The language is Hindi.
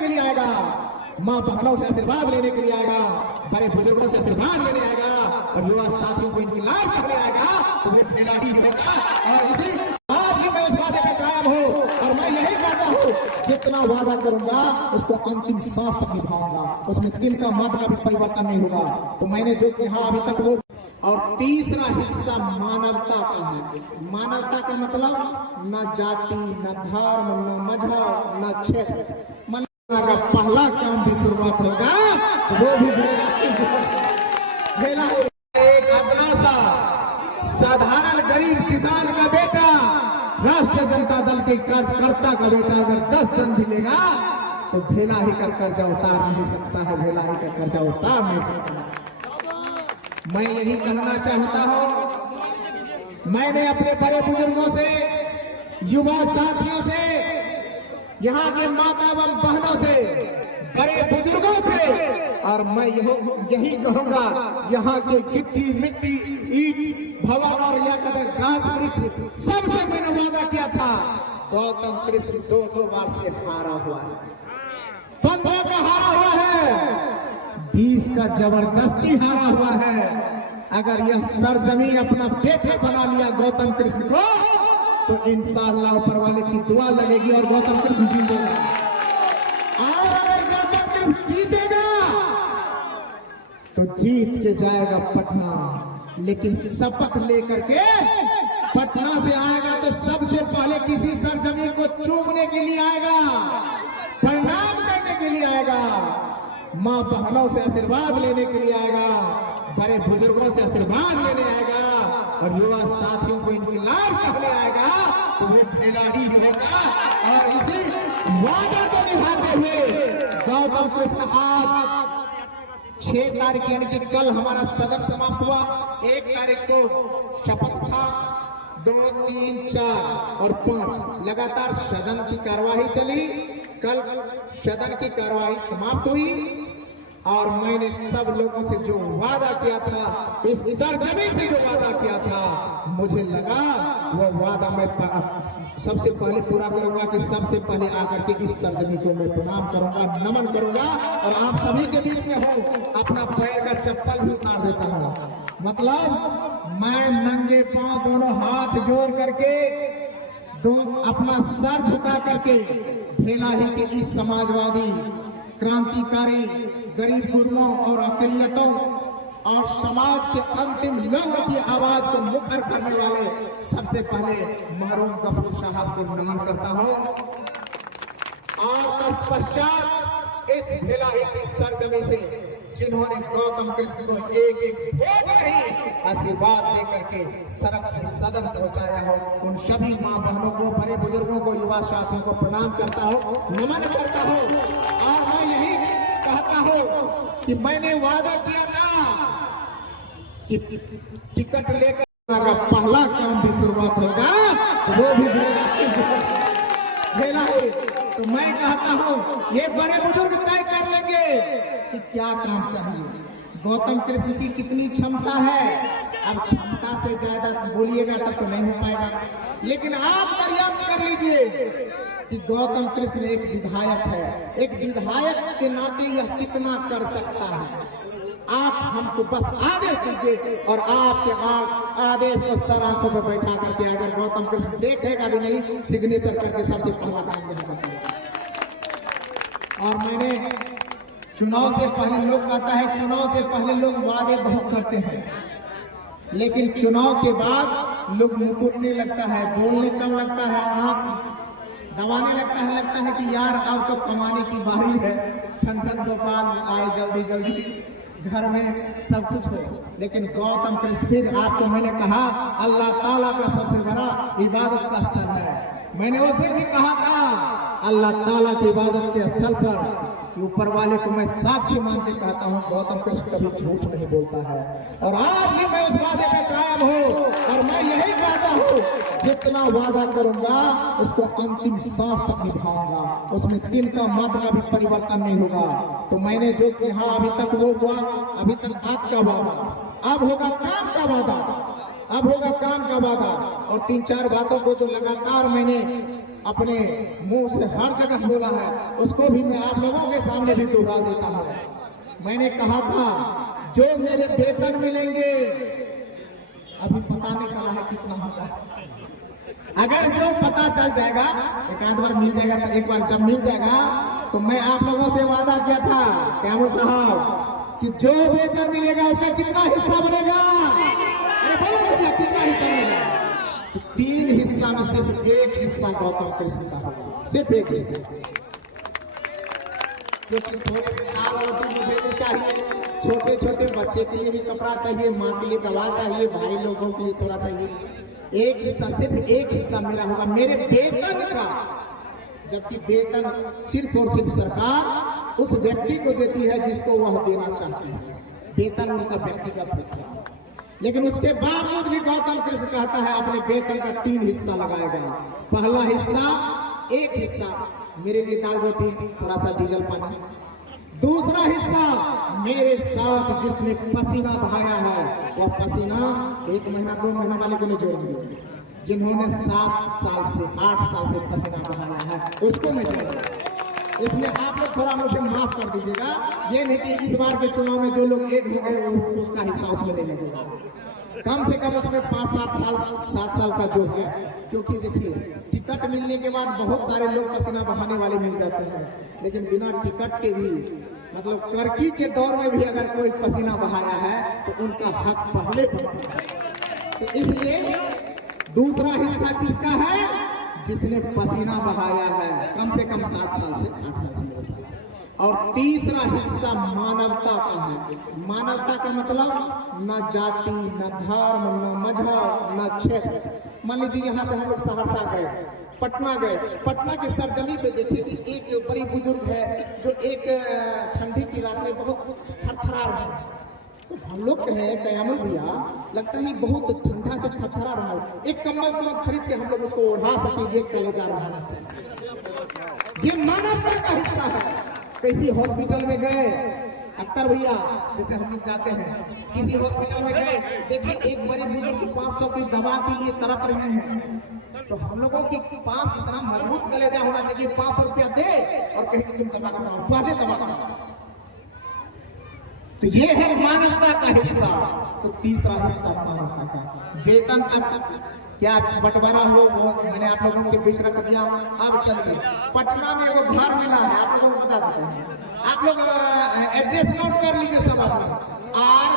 के लिए आएगा, माँ बहनों से आशीर्वाद लेने के लिए आएगा, बड़े बुजुर्गों से आशीर्वाद लेने आएगा और युवा साथियों को इनकलाब करने आएगा, तो वो ठेला ही होगा। और इसी आज भी मैं उस वादे का कायम हूँ और मैं यही कहता हूँ, जितना वादा करूंगा उसको अंतिम सांस तक निभाऊंगा, उसमें दिन का मत का भी परिवर्तन नहीं होगा। तो मैंने जो कहा अभी तक वो। और तीसरा हिस्सा मानवता का है। मानवता का मतलब न जाति, न धर्म, न मजहब, न क्षेत्र। का पहला काम भी शुरुआत होगा, वो भी एक अदना सा साधारण गरीब किसान का बेटा राष्ट्रीय जनता दल के कार्यकर्ता का बेटा अगर 10 जन भी लेगा तो भेला ही का कर्जा उतार नहीं सकता है, भेला ही का कर्जा उतार नहीं सकता। मैं यही कहना चाहता हूं, मैंने अपने बड़े बुजुर्गों से, युवा साथियों से, यहाँ के माता एवं बहनों से, बड़े बुजुर्गों से, और मैं यही कहूंगा, यहाँ के गिट्टी मिट्टी ईट भवन और यह गाछ वृक्ष सबसे मैंने वादा किया था। गौतम कृष्ण 2 बार से हारा हुआ है, 15 का हारा हुआ है, 20 का जबरदस्ती हारा हुआ है। अगर यह सरजमी अपना बेटा बना लिया गौतम कृष्ण को, तो इंशाअल्लाह ऊपर वाले की दुआ लगेगी और गौतम कृष्ण जीतेगा। और अगर गौतम कृष्ण जीतेगा तो जीत के जाएगा पटना, लेकिन शपथ लेकर के पटना से आएगा तो सबसे पहले किसी सरजमी को चूमने के लिए आएगा, प्रणाम करने के लिए आएगा, माँ बहनों से आशीर्वाद लेने के लिए आएगा, बड़े बुजुर्गों से आशीर्वाद लेने आएगा और युवा साथियों को इनकलाब करने आएगा, तो वो ठेला ही होगा। और इसी वादा को निभाते हुए गौतम कृष्ण आज 6 तारीख यानी कि कल हमारा सदन समाप्त हुआ, 1 तारीख को शपथ था, 2, 3, 4 और 5 लगातार सदन की कार्यवाही चली। कल सदन की कार्यवाही समाप्त हुई और मैंने सब लोगों से जो वादा किया था, इस सरजमी से जो वादा किया था, मुझे लगा वो वादा मैं सबसे पहले पूरा करूंगा कि सबसे पहले आकर के इस सरजमी को मैं प्रणाम करूंगा, नमन करूंगा और आप सभी के बीच में हूं, अपना पैर का चप्पल भी उतार देता हूं। मतलब मैं नंगे पांव दोनों हाथ जोड़ करके अपना सर झुका करके भेला ही के इस समाजवादी, क्रांतिकारी, गरीब गुरबों और अकलियतों और समाज के अंतिम लोगों की आवाज को मुखर करने वाले सबसे पहले मरहूम गफूर साहब को नमन करता हूं और तत्पश्चात इस भिलाई की सरजमी से जिन्होंने गौतम कृष्ण को एक वोट नहीं आशीर्वाद देकर के सड़क से सदन पहुंचाया हो, उन सभी माँ बहनों को, बड़े बुजुर्गों को, युवा साथियों को प्रणाम करता हूं, नमन करता हूं। और मैं यही कहता हूं कि मैंने वादा किया था कि टिकट लेकर पहला काम भी शुरुआत होगा, वो भी भेला है। तो मैं कहता हूं ये बड़े बुजुर्ग तय कर लेंगे कि क्या काम चाहिए, गौतम कृष्ण की कितनी क्षमता है। अब क्षमता से ज्यादा बोलिएगा तब तो नहीं हो पाएगा, लेकिन आप पर्याप्त कर लीजिए कि गौतम कृष्ण एक विधायक है, एक विधायक के नाते यह कितना कर सकता है। आप हमको बस आदेश दीजिए और आपके आदेश को सर आंखों पर बैठा करके अगर गौतम कृष्ण देखेगा भी नहीं, सिग्नेचर करके सबसे पहला काम नहीं करेगा। और मैंने चुनाव से पहले लोग कहता है, चुनाव से पहले लोग वादे बहुत करते हैं, लेकिन चुनाव के बाद लोग मुकुरने लगता है, बोलने कम लगता है, आंख दबाने लगता है कि यार अब तो कमाने की बारी है, ठन ठन गोपाल आए जल्दी जल्दी घर में सब कुछ हो। लेकिन गौतम कृष्ण, फिर आपको मैंने कहा अल्लाह ताला का सबसे बड़ा इबादत का स्थल है। मैंने उस दिन भी कहा था अल्लाह ताला की इबादत के स्थल पर ऊपर वाले को मैं साक्षी मान के कहता हूँ, गौतम कृष्ण कभी झूठ नहीं बोलता है। और आज भी मैं उस वादे का कायम हूँ और मैं यही कहता हूँ, जितना वादा करूंगा उसको अंतिम सांस तक निभाऊंगा, उसमें दिन का मात्रा का भी परिवर्तन नहीं होगा। तो मैंने जो कहा अभी तक वो हुआ, अभी तक बात का वादा, अब होगा काम का वादा, अब होगा काम का वादा। और 3-4 बातों को जो लगातार मैंने अपने मुंह से हर जगह बोला है, उसको भी मैं आप लोगों के सामने भी दोहरा देता हूं। मैंने कहा था जो मेरे वेतन मिलेंगे, अभी पता नहीं चला है कितना होगा, अगर जो पता चल जाएगा, एक आध बार मिल जाएगा, तो एक बार जब मिल जाएगा तो मैं आप लोगों से वादा किया था कैमूर साहब कि जो वेतन मिलेगा उसका कितना हिस्सा बनेगा। अरे बोलो भैया कितना हिस्सा बनेगा? तो 3 हिस्सा में सिर्फ एक हिस्सा गौतम कृष्ण का होगा, सिर्फ एक हिस्सा, क्योंकि थोड़े से दाल रोटी मुझे भी चाहिए, छोटे छोटे बच्चे के लिए भी कपड़ा चाहिए, माँ के लिए दवा चाहिए, भाई लोगों के लिए थोड़ा चाहिए। एक हिस्सा, सिर्फ एक हिस्सा मेरा होगा मेरे वेतन का, जबकि वेतन सिर्फ और सिर्फ सरकार उस व्यक्ति को देती है जिसको वह देना चाहती है। वेतन उनका व्यक्तिगत होता है, लेकिन उसके बावजूद भी गौतम कृष्ण कहता है अपने वेतन का 3 हिस्सा लगाएगा। पहला हिस्सा, एक हिस्सा मेरे लिए दाल रोटी, थोड़ा सा डीजल पानी। दूसरा हिस्सा मेरे साथ जिसने पसीना बहाया है, वह पसीना 1 महीना 2 महीना वाले को नहीं जोड़ेंगे, जिन्होंने 7 साल से 8 साल से पसीना बहाया है उसको मैं जोड़ूंगा। इसलिए आप लोग थोड़ा मुझे माफ कर दीजिएगा, ये नहीं कि इस बार के चुनाव में जो लोग एक हो गए उसका हिस्सा उसमें नहीं लगेगा। कम से कम इसमें 7 साल का जो है, क्योंकि देखिए टिकट मिलने के बाद बहुत सारे लोग पसीना बहाने वाले मिल जाते हैं, लेकिन बिना टिकट के भी, मतलब कर्की के दौर में भी अगर कोई पसीना बहाया है तो उनका हक पहले बनता है। तो इसलिए दूसरा हिस्सा किसका है? जिसने पसीना बहाया है कम से कम 7 साल से 8 साल से मेरे साथ। और तीसरा हिस्सा मानवता का है। मानवता का मतलब न जाति, न धर्म, न मजहब, न क्षेत्र। मान लीजिए यहाँ से हम लोग सहरसा गए, पटना गए, पटना के सरजमी पे देखिए कि एक बड़ी बुजुर्ग है जो एक ठंडी की रात में बहुत थरथरा रहा है। तो हम लोग कहे कयामल भैया लगता है बहुत ठंडा से थरथरा रहा है, एक कंबल तुरंत खरीद के हम लोग उसको ओढ़ा सके, ये कलेजा रहा है। ये मानवता का हिस्सा है। किसी हॉस्पिटल में गए, अख्तर भैया जैसे हम लोग जाते हैं किसी हॉस्पिटल में गए, देखिए एक बड़े बुजुर्ग 500 की दवा के लिए तड़प रहे हैं, तो हम लोगों के पास इतना मजबूत कलेजा होना चाहिए, 500 रुपया दे और कहे कि तुम दवा कराओ, पहले दवा कराओ। तो ये है मानवता का हिस्सा। तो तीसरा हिस्सा मानवता का वेतन का क्या बंटवारा हो, वो मैंने आप लोगों के बीच रख दिया। अब चलिए पटना में वो घर मिला है, आप लोगों को बता देते हैं, आप लोग एड्रेस नोट कर लीजिए सब। आप